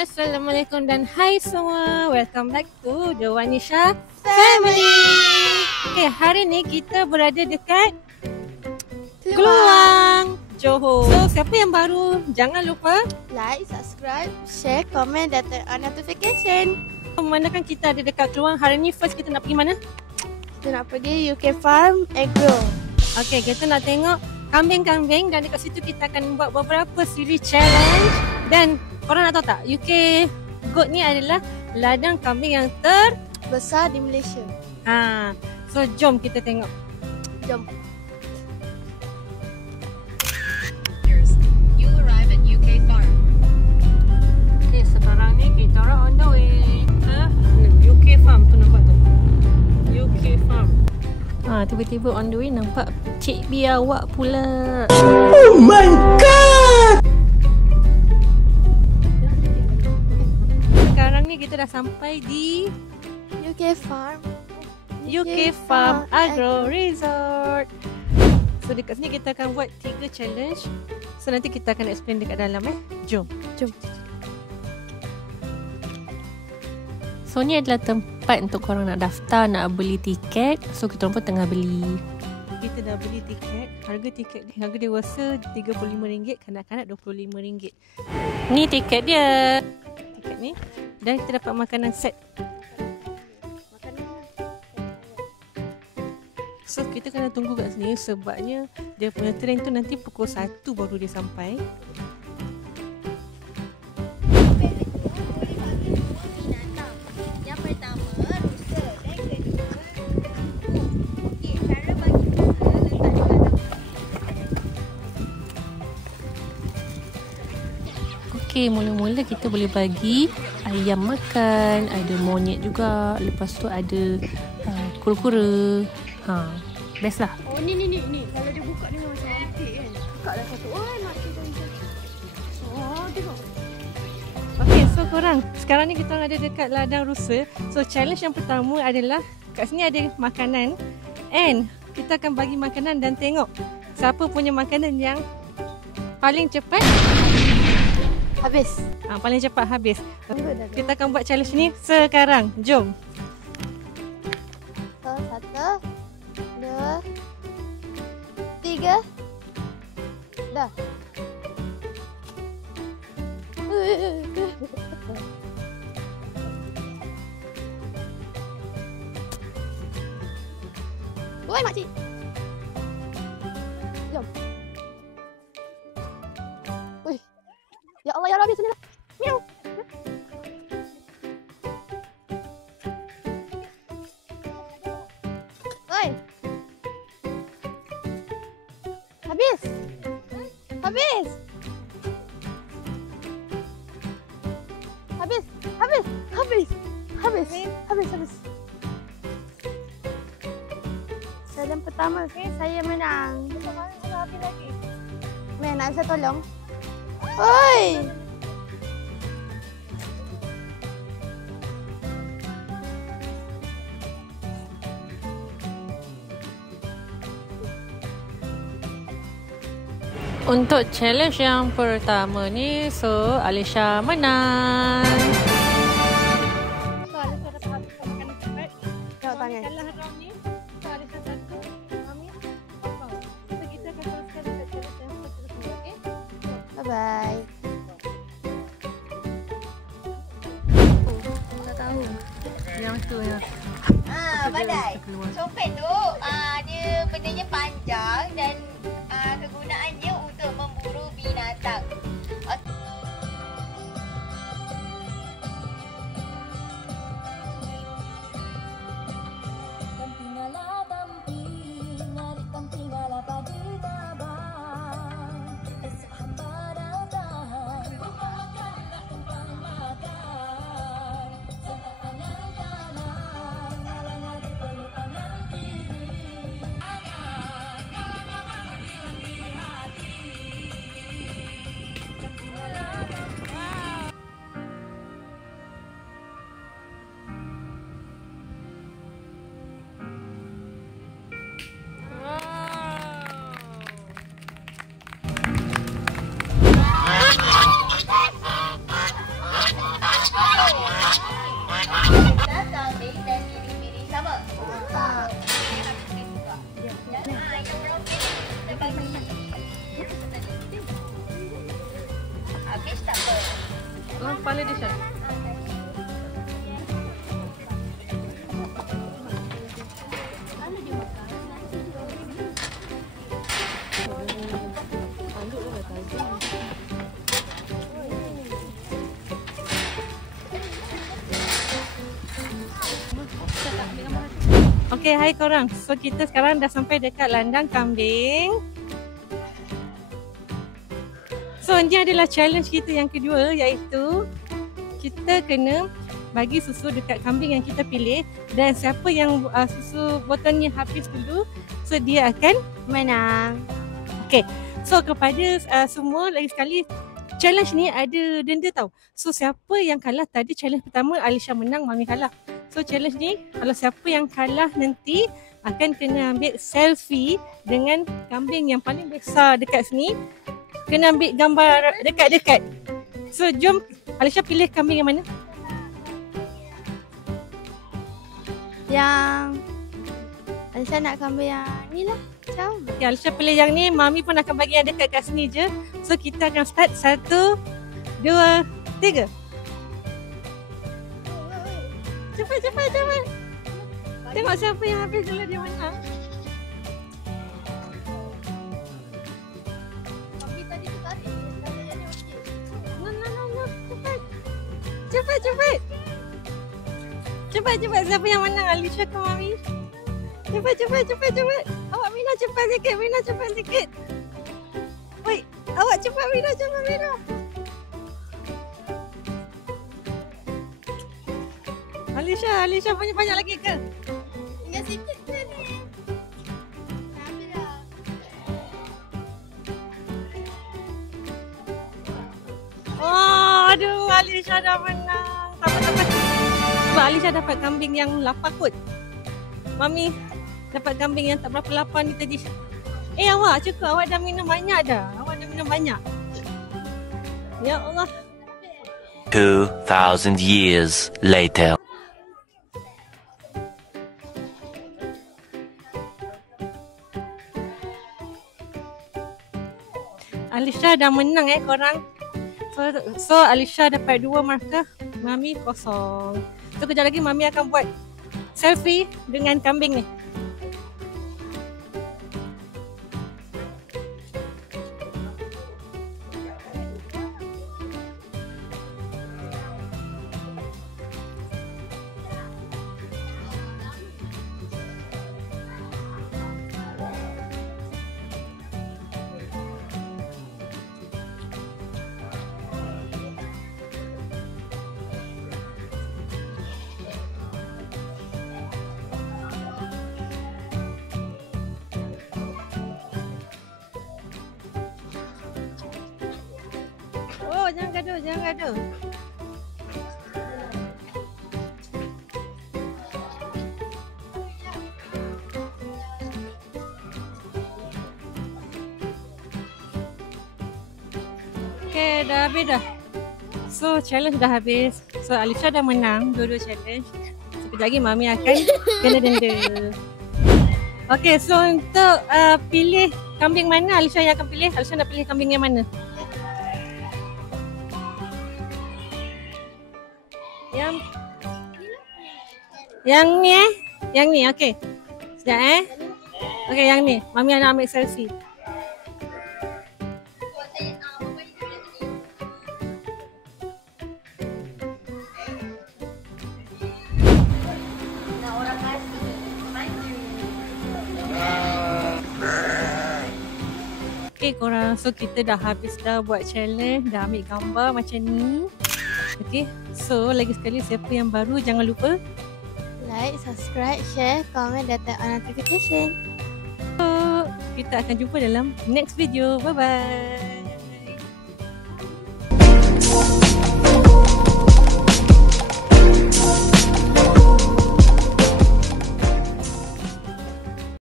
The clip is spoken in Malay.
Assalamualaikum dan hai semua. Welcome back to The Wanisha Family. Okay, hari ni kita berada dekat Keluang, Johor. So, siapa yang baru, jangan lupa like, subscribe, share, komen dan turn on notification. Memandangkan kita ada dekat Keluang, hari ni first kita nak pergi mana? Kita nak pergi UK Farm Agro. Okay, kita nak tengok kambing-kambing dan dekat situ kita akan buat beberapa siri challenge. Dan korang nak tahu tak, UK Goat ni adalah ladang kambing yang terbesar di Malaysia. So jom kita tengok. Jom. You arrive at UK Farm. Okay, sekarang ni kita orang on the way. UK Farm tu nampak tu. UK Farm. Tiba-tiba on the way nampak Cik Biawak pula. Oh my god! Sekarang ni kita dah sampai di UK Farm. UK Farm Agro Resort. So dekat sini kita akan buat 3 challenge. So nanti kita akan explain dekat dalam Jom. So ni adalah tempat untuk korang nak daftar, nak beli tiket. So kita orang pun tengah beli. Kita dah beli tiket. Harga tiket, harga dewasa RM35, kanak-kanak RM25. Ni tiket dia. Tiket ni. Dan kita dapat makanan set. So kita kena tunggu kat sini sebabnya dia punya train tu nanti pukul 1 baru dia sampai. Okay, mula-mula kita boleh bagi ayam makan, ada monyet juga, lepas tu ada kura-kura. Best lah. Oh ni. Kalau dia buka dia memang cantik kan. Buka dah satu. Oh makin cantik. Oh tengok. Okay, so korang, sekarang ni kita ada dekat ladang rusa. So challenge yang pertama adalah kat sini ada makanan and kita akan bagi makanan dan tengok siapa punya makanan yang paling cepat habis. Paling cepat habis. Kita akan buat challenge ni sekarang. Jom. So, 1, 2, 3. Dah. Oi makcik. Jom. Oi. Ya Allah, ya Rabbi, sini lah. Miau. Oi. Habis. Habis. Habis. Habis. Habis. Habis. Habis. Habis. Challenge pertama, saya menang. Habis lagi. Men, nak saya tolong? Oi! Untuk challenge yang pertama ni, so Alisha menang. So Alisha dapat habiskan makanan cepat. Tengok tangan. Kalah round ni, so Alisha 1, Mami 0. So kita akan teruskan dekat challenge yang seterusnya, okay? Bye-bye. Tak tahu. Yang tu yang Badai. Copet tu dia benarnya panjang dan kegunaannya untuk memburu binatang. Boleh dia shot. Okay, hai korang. So, kita sekarang dah sampai dekat landang kambing. So, ini adalah challenge kita yang kedua, iaitu kita kena bagi susu dekat kambing yang kita pilih, dan siapa yang susu botolnya habis dulu, so dia akan menang. Okay, so kepada semua, lagi sekali, challenge ni ada denda tau. So, siapa yang kalah tadi challenge pertama, Alisha menang, Mami kalah. So, challenge ni, kalau siapa yang kalah nanti akan kena ambil selfie dengan kambing yang paling besar dekat sini. Kena ambil gambar dekat-dekat. So, jom Alisha pilih kambing yang mana? Yang Alisha nak kambing yang ni lah. Macam Okay, Alisha pilih yang ni. Mami pun akan bagi yang dekat kat sini je. So, kita akan start. 1, 2, 3. Cepat. Tengok siapa yang habis dulu, dia menang. kambing tadi tu tarik. Katanya ni okey. No. Cepat. Siapa yang menang? Alisha ke Mami? Cepat. Awak Mina cepat sikit. Wait, awak cepat Mina. Alisha punya banyak lagi ke? Tinggal sikit je ni. Habis dah. Oh, aduh, Alisha dah menang. Tak apa. Sebab Alisha dapat kambing yang lapar kot. Mami dapat kambing yang tak berapa lapar ni tadi. Awak cakap awak dah minum banyak dah. Ya Allah. 2,000 years later. Alisha dah menang korang. So Alisha dapat 2 markah, Mami 0. So kejap lagi Mami akan buat selfie dengan kambing ni. Jangan gaduh. Okay, dah habis dah. So, challenge dah habis. So, Alisha dah menang dua-dua challenge. Sekejap lagi Mami akan kena denda. Okay, so untuk pilih kambing mana Alisha yang akan pilih? Alisha nak pilih kambing yang mana? Yang ni Yang ni, okey. Sekejap Okey, yang ni. Mami nak ambil selfie. Okay korang, so kita dah habis dah buat challenge, dah ambil gambar macam ni. Okay, so lagi sekali siapa yang baru jangan lupa like, subscribe, share, komen dan turn on notification. So, kita akan jumpa dalam next video. Bye bye.